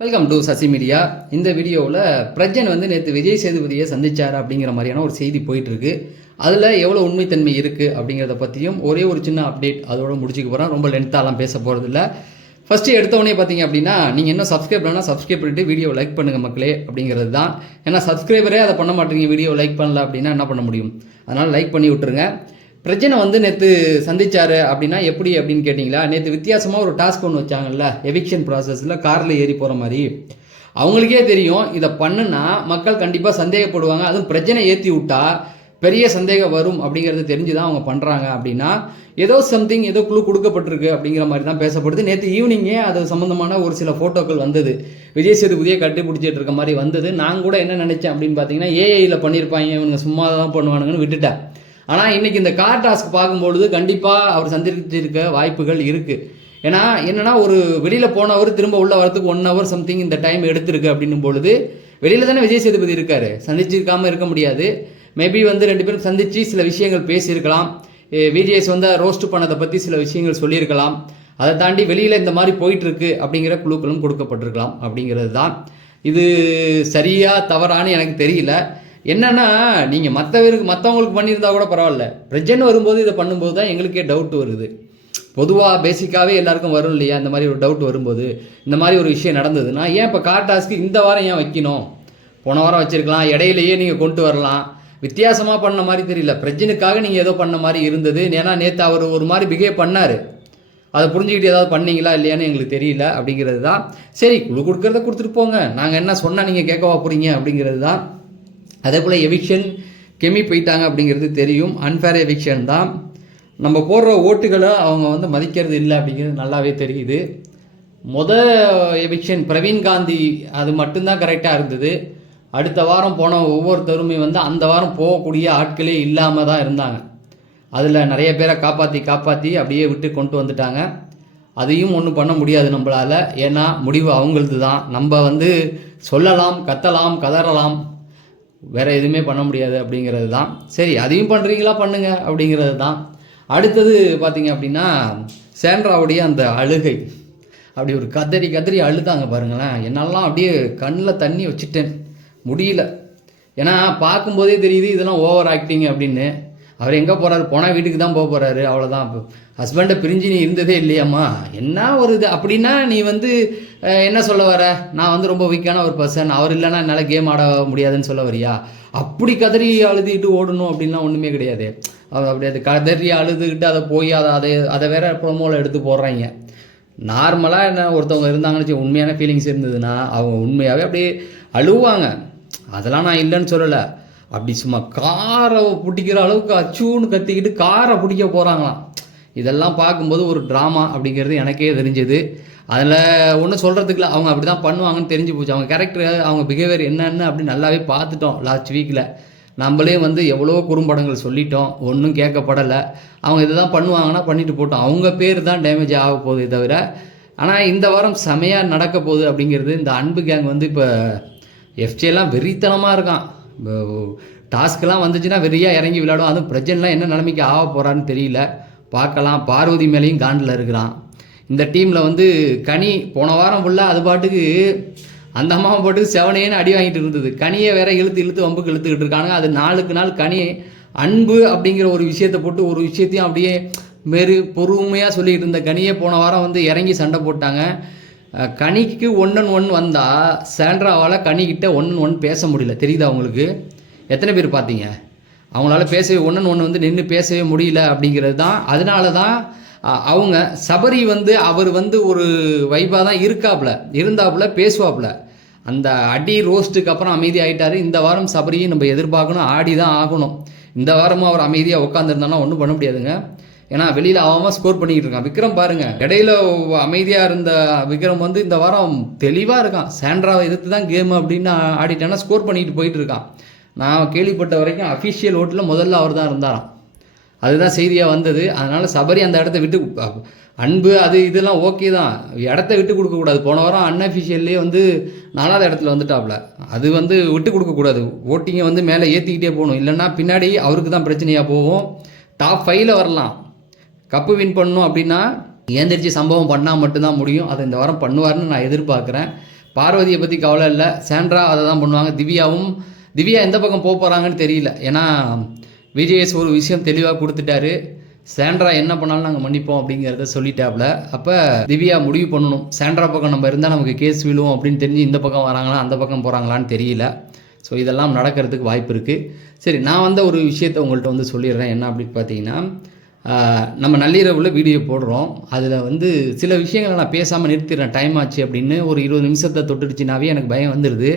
Welcome to Sasi media இந்த வீடியோவில் பிரஜன் வந்து நேற்று விஜய் சேதுபதியை சந்திச்சார் அப்படிங்கிற மாதிரியான ஒரு செய்தி போயிட்டுருக்கு. அதில் எவ்வளோ உண்மைத்தன்மை இருக்குது அப்படிங்கிறத பற்றியும் ஒரே ஒரு சின்ன அப்டேட் அதோட முடிச்சுக்க போகிறோம் ரொம்ப லென்த்தாலாம் பேச போகிறது இல்லை ஃபஸ்ட்டு எடுத்தவொடனே பார்த்தீங்க அப்படின்னா நீங்கள் இன்னும் சப்ஸ்கிரைப் பண்ணால் சப்ஸ்கிரைப் பண்ணிட்டு வீடியோ லைக் பண்ணுங்கள் மக்களே அப்படிங்கிறது தான். ஏன்னா சப்ஸ்கிரைபரே அதை பண்ண மாட்டேங்க வீடியோ லைக் பண்ணல அப்படின்னா என்ன பண்ண முடியும்? அதனால் லைக் பண்ணி விட்டுருங்க. பிரச்சனை வந்து நேற்று சந்திச்சாரு அப்படின்னா எப்படி அப்படின்னு கேட்டிங்களா? நேற்று வித்தியாசமாக ஒரு டாஸ்க் ஒன்று வச்சாங்கல்ல எவிக்ஷன் ப்ராசஸில் காரில் ஏறி போகிற மாதிரி. அவங்களுக்கே தெரியும் இதை பண்ணுனா மக்கள் கண்டிப்பாக சந்தேகப்படுவாங்க. அதுவும் பிரச்சனை ஏற்றி விட்டா பெரிய சந்தேகம் வரும் அப்படிங்கிறது தெரிஞ்சு தான் அவங்க பண்ணுறாங்க அப்படின்னா ஏதோ சம்திங் ஏதோ குழு கொடுக்கப்பட்டிருக்கு அப்படிங்கிற மாதிரி தான் பேசப்படுது. நேற்று ஈவினிங்கே அது சம்மந்தமான ஒரு சில ஃபோட்டோக்கள் வந்தது. விஜய் சேதுபதியை கட்டிப்பிடிச்சிட்டு இருக்க மாதிரி வந்தது. நான் கூட என்ன நினச்சேன் அப்படின்னு பார்த்தீங்கன்னா ஏஐயில் பண்ணியிருப்பாங்க இவனுங்க சும்மா தான் பண்ணுவானுங்கன்னு விட்டுட்டேன். ஆனால் இன்னைக்கு இந்த கார் டாஸ்க் பார்க்கும்பொழுது கண்டிப்பாக அவர் சந்திச்சிருக்க வாய்ப்புகள் இருக்குது ஏன்னா என்னென்னா ஒரு வெளியில் போனவர் திரும்ப உள்ள வரதுக்கு ஒன் ஹவர் சம்திங் இந்த டைம் எடுத்திருக்கு அப்படின்னும் பொழுது வெளியில் தானே விஜய் சேதுபதி இருக்கார். சந்திச்சிருக்காமல் இருக்க முடியாது. மேபி வந்து ரெண்டு பேரும் சந்தித்து சில விஷயங்கள் பேசியிருக்கலாம். விஜிஎஸ் வந்து ரோஸ்ட் பண்ணதை பற்றி சில விஷயங்கள் சொல்லியிருக்கலாம். அதை தாண்டி வெளியில் இந்த மாதிரி போயிட்டுருக்கு அப்படிங்கிற குழுக்களும் கொடுக்கப்பட்டிருக்கலாம் அப்படிங்கிறது தான். இது சரியாக தவறான்னு எனக்கு தெரியல. என்னன்னா நீங்கள் மற்றவருக்கு மற்றவங்களுக்கு பண்ணியிருந்தா கூட பரவாயில்ல. பிரஜன் வரும்போது இதை பண்ணும்போது தான் எங்களுக்கே டவுட் வருது. பொதுவாக பேசிக்காகவே எல்லாருக்கும் வரும் இல்லையா? இந்த மாதிரி ஒரு டவுட் வரும்போது இந்த மாதிரி ஒரு விஷயம் நடந்ததுன்னா ஏன் இப்போ கார் டாஸ்க்கு இந்த வாரம் ஏன் வைக்கணும்? போன வாரம் வச்சுருக்கலாம் இடையிலேயே நீங்கள் கொண்டு வரலாம். வித்தியாசமாக பண்ண மாதிரி தெரியல. பிரஜனுக்காக நீங்கள் ஏதோ பண்ண மாதிரி இருந்தது. ஏன்னா நேற்று அவர் ஒரு மாதிரி பிஹேவ் பண்ணார். அதை புரிஞ்சுக்கிட்டு ஏதாவது பண்ணீங்களா இல்லையான்னு எங்களுக்கு தெரியல அப்படிங்கிறது தான். சரி குழு கொடுக்குறத கொடுத்துட்டு போங்க. நாங்கள் என்ன சொன்னால் நீங்கள் கேட்கவா போகிறீங்க அப்படிங்கிறது தான் அதே போல் எவிக்ஷன் கெமி போயிட்டாங்க அப்படிங்கிறது தெரியும். அன்ஃபேர் எவிக்ஷன் தான். நம்ம போடுற ஓட்டுகளை அவங்க வந்து மதிக்கிறது இல்லை அப்படிங்கிறது நல்லாவே தெரியுது. மொத எவிக்ஷன் பிரவீன் காந்தி அது மட்டும்தான் கரெக்டாக இருந்தது. அடுத்த வாரம் போன ஒவ்வொருத்தருமே வந்து அந்த வாரம் போகக்கூடிய ஆட்களே இல்லாமல் தான் இருந்தாங்க. அதில் நிறைய பேரை காப்பாற்றி காப்பாற்றி அப்படியே விட்டு கொண்டு வந்துட்டாங்க. அதையும் ஒன்றும் பண்ண முடியாது நம்மளால். ஏன்னா முடிவு அவங்களது தான் நம்ம வந்து சொல்லலாம் கத்தலாம் கதறலாம். வேறு எதுவுமே பண்ண முடியாது அப்படிங்கிறது தான். சரி அதையும் பண்ணுறீங்களா பண்ணுங்க அப்படிங்கிறது தான். அடுத்தது பார்த்தீங்க அப்படின்னா சேண்ட்ராவுடைய அந்த அழுகை. அப்படி ஒரு கதறி கதறி அழுதாங்க பாருங்களேன். என்னெல்லாம் அப்படியே கண்ணில் தண்ணி வச்சுட்டேன். முடியல. ஏன்னா பார்க்கும்போதே தெரியுது இதெல்லாம் ஓவர் ஆக்டிங் அப்படின்னு. அவர் எங்கே போகிறாரு போனால் வீட்டுக்கு தான் போக போகிறாரு அவ்வளோதான் ஹஸ்பண்டை பிரிஞ்சு நீ இருந்ததே இல்லையாம்மா? என்ன ஒரு இது? அப்படின்னா நீ வந்து என்ன சொல்ல வர? நான் வந்து ரொம்ப வீக்கான ஒரு பர்சன் அவர் இல்லைன்னா என்னால் கேம் ஆட முடியாதுன்னு சொல்ல வரியா? அப்படி கதறி அழுதுகிட்டு ஓடணும் அப்படின்லாம் ஒன்றுமே கிடையாது. அவர் அப்படி அது கதறி அழுதுகிட்டு அதை போய் அதை அதை அதை வேற ப்ரோமோவில் எடுத்து போடுறாங்க. நார்மலாக என்ன ஒருத்தவங்க இருந்தாங்கன்னு உண்மையான ஃபீலிங்ஸ் இருந்ததுன்னா அவங்க உண்மையாகவே அப்படியே அழுவாங்க. அதெல்லாம் நான் இல்லைன்னு சொல்லலை. அப்படி சும்மா காரை பிடிக்கிற அளவுக்கு அச்சூன்னு கத்திக்கிட்டு காரை பிடிக்க போகிறாங்களாம் இதெல்லாம் பார்க்கும்போது ஒரு ட்ராமா அப்படிங்கிறது எனக்கே தெரிஞ்சது. அதில் ஒன்றும் சொல்கிறதுக்கு இல்லை. அவங்க அப்படி தான் பண்ணுவாங்கன்னு தெரிஞ்சு போச்சு. அவங்க கேரக்டர் அவங்க பிஹேவியர் என்னன்னு அப்படி நல்லாவே பார்த்துட்டோம் லாஸ்ட் வீக்கில் நம்மளே வந்து எவ்வளோ குறும்படங்கள் சொல்லிட்டோம். ஒன்றும் கேட்கப்படலை. அவங்க இதை தான் பண்ணுவாங்கன்னா பண்ணிட்டு போட்டோம். அவங்க பேர் தான் டேமேஜ் ஆக போகுது தவிர ஆனால் இந்த வாரம் செமையாக நடக்க போகுது அப்படிங்கிறது இந்த அன்பு கேங் வந்து இப்போ எஃப்ஜேலாம் வெறித்தனமாக இருக்கான். டாஸ்க்கெலாம் வந்துச்சுன்னா வெறியாக இறங்கி விளையாடும். அதுவும் பிரஜன்லாம் என்ன நிலைமைக்கு ஆக போகிறான்னு தெரியல. பார்க்கலாம். பார்வதி மேலேயும் காண்டில் இருக்கிறான். இந்த டீமில் வந்து கனி போன வாரம் ஃபுல்லாக அது பாட்டுக்கு அந்த அம்மாவை பாட்டுக்கு செவனேன்னு அடி வாங்கிட்டு இருந்தது. கனியை வேற இழுத்து இழுத்து வம்புக்கு இழுத்துக்கிட்டு இருக்கானுங்க. அது நாளுக்கு நாள் கனி அன்பு அப்படிங்கிற ஒரு விஷயத்தை போட்டு ஒரு விஷயத்தையும் அப்படியே மெரு பொறுமையாக சொல்லிகிட்டு இருந்த கனியே போன வாரம் வந்து இறங்கி சண்டை போட்டாங்க. கனிக்கு ஒன் ஒன் வந்தால் சாண்ட்ராவால் கனிக்கிட்ட ஒன் ஒன் பேச முடியல. தெரியுதா உங்களுக்கு? எத்தனை பேர் பார்த்தீங்க? அவங்களால பேசவே ஒன்று ஒன்று வந்து நின்று பேசவே முடியல அப்படிங்கிறது தான். அதனால தான் அவங்க சபரி வந்து அவர் வந்து ஒரு வைப்பாக தான் இருக்காப்புல இருந்தாப்புல பேசுவாப்புல. அந்த அடி ரோஸ்ட்டுக்கு அப்புறம் அமைதி இந்த வாரம் சபரியும் நம்ம எதிர்பார்க்கணும் ஆடி தான் ஆகணும். இந்த வாரமும் அவர் அமைதியாக உட்காந்துருந்தோன்னா ஒன்றும் பண்ண முடியாதுங்க. ஏன்னா வெளியில் அவன் ஸ்கோர் பண்ணிக்கிட்டு இருக்கான். விக்ரம் பாருங்கள் இடையில அமைதியாக இருந்த விக்ரம் வந்து இந்த வாரம் தெளிவாக இருக்கான். சாண்ட்ராவை எதிர்த்து தான் கேம் அப்படின்னு ஆடிட்டேன்னா ஆடிட்டானா ஸ்கோர் பண்ணிட்டு போயிட்டு இருக்கான். நான் கேள்விப்பட்ட வரைக்கும் அஃபிஷியல் ஓட்டில் முதல்ல அவர் தான் இருந்தாராம். அதுதான் செய்தியாக வந்தது. அதனால் சபரி அந்த இடத்த விட்டு அன்பு அது இதெல்லாம் ஓகே தான். இடத்த விட்டு கொடுக்கக்கூடாது போன வாரம் அன்அஃபிஷியல்லே வந்து நாலாவது இடத்துல வந்துட்டாப்புல அது வந்து விட்டு கொடுக்கக்கூடாது ஓட்டிங்கை வந்து மேலே ஏற்றிக்கிட்டே போகணும். இல்லைன்னா பின்னாடி அவருக்கு தான் பிரச்சனையாக போகும். டாப் ஃபைவ்ல வரலாம். கப்பு வின் பண்ணணும் அப்படின்னா ஏந்திரிச்சு சம்பவம் பண்ணால் மட்டும்தான் முடியும். அதை இந்த வாரம் பண்ணுவார்னு நான் எதிர்பார்க்குறேன். பார்வதியை பற்றி கவலை இல்லை. சாண்ட்ரா அதை தான் பண்ணுவாங்க. திவ்யாவும் திவ்யா எந்த பக்கம் போக போகிறாங்கன்னு தெரியல. ஏன்னா விஜயஸ் ஒரு விஷயம் தெளிவாக கொடுத்துட்டாரு. சாண்ட்ரா என்ன பண்ணாலும் நாங்கள் மன்னிப்போம் அப்படிங்கிறத சொல்லிட்டாப்ல. அப்போ திவ்யா முடிவு பண்ணணும். சாண்ட்ரா பக்கம் நம்ம இருந்தால் நமக்கு கேஸ் விழுவோம் அப்படின்னு தெரிஞ்சு இந்த பக்கம் வராங்களா அந்த பக்கம் போகிறாங்களான்னு தெரியல. ஸோ இதெல்லாம் நடக்கிறதுக்கு வாய்ப்பு இருக்குது சரி நான் வந்த ஒரு விஷயத்தை உங்கள்கிட்ட வந்து சொல்லிடுறேன். என்ன அப்படின்னு பார்த்தீங்கன்னா நம்ம நள்ளிரவில் வீடியோ போடுறோம். அதில் வந்து சில விஷயங்களை நான் பேசாமல் நிறுத்திடுறேன். டைம் ஆச்சு அப்படின்னு ஒரு இருபது நிமிஷத்தை தொட்டுடுச்சுனாவே எனக்கு பயம் வந்துடுது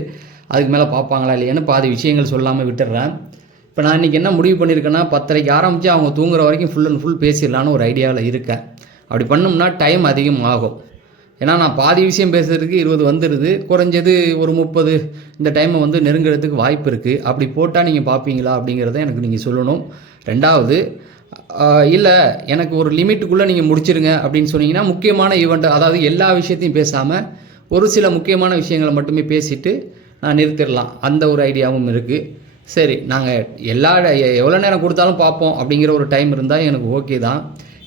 அதுக்கு மேலே பார்ப்பாங்களா இல்லையான்னு பாதி விஷயங்கள் சொல்லாமல் விட்டுடுறேன். இப்போ நான் இன்றைக்கி என்ன முடிவு பண்ணியிருக்கேன்னா பத்தரைக்கு ஆரம்பித்து அவங்க தூங்குற வரைக்கும் ஃபுல் அண்ட் ஃபுல் பேசிடலான்னு ஒரு ஐடியாவில் இருக்கேன். அப்படி பண்ணோம்னா டைம் அதிகம் ஆகும். ஏன்னா நான் பாதி விஷயம் பேசுகிறதுக்கு இருபது வந்துடுது குறைஞ்சது ஒரு முப்பது. இந்த டைமை வந்து நெருங்குறதுக்கு வாய்ப்பு இருக்குது அப்படி போட்டால் நீங்கள் பார்ப்பீங்களா அப்படிங்கிறத எனக்கு நீங்கள் சொல்லணும். ரெண்டாவது இல்லை எனக்கு ஒரு லிமிட்டுக்குள்ளே நீங்கள் முடிச்சிருங்க அப்படின்னு சொன்னீங்கன்னா முக்கியமான ஈவெண்ட் அதாவது எல்லா விஷயத்தையும் பேசாமல் ஒரு சில முக்கியமான விஷயங்களை மட்டுமே பேசிவிட்டு நான் நிறுத்திடலாம். அந்த ஒரு ஐடியாவும் இருக்குது சரி நாங்கள் எல்லா எவ்வளோ நேரம் கொடுத்தாலும் பார்ப்போம் அப்படிங்கிற ஒரு டைம் இருந்தால் எனக்கு ஓகே தான்.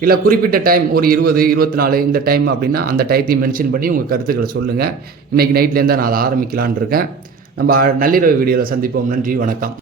இல்லை குறிப்பிட்ட டைம் ஒரு இருபது இருபத்தி நாலு இந்த டைம் அப்படின்னா அந்த டயத்தையும் மென்ஷன் பண்ணி உங்கள் கருத்துக்களை சொல்லுங்கள் இன்றைக்கி நைட்லேருந்து நான் அதை ஆரம்பிக்கலான் இருக்கேன். நம்ம நள்ளிரவு வீடியோவில் சந்திப்போம். நன்றி வணக்கம்.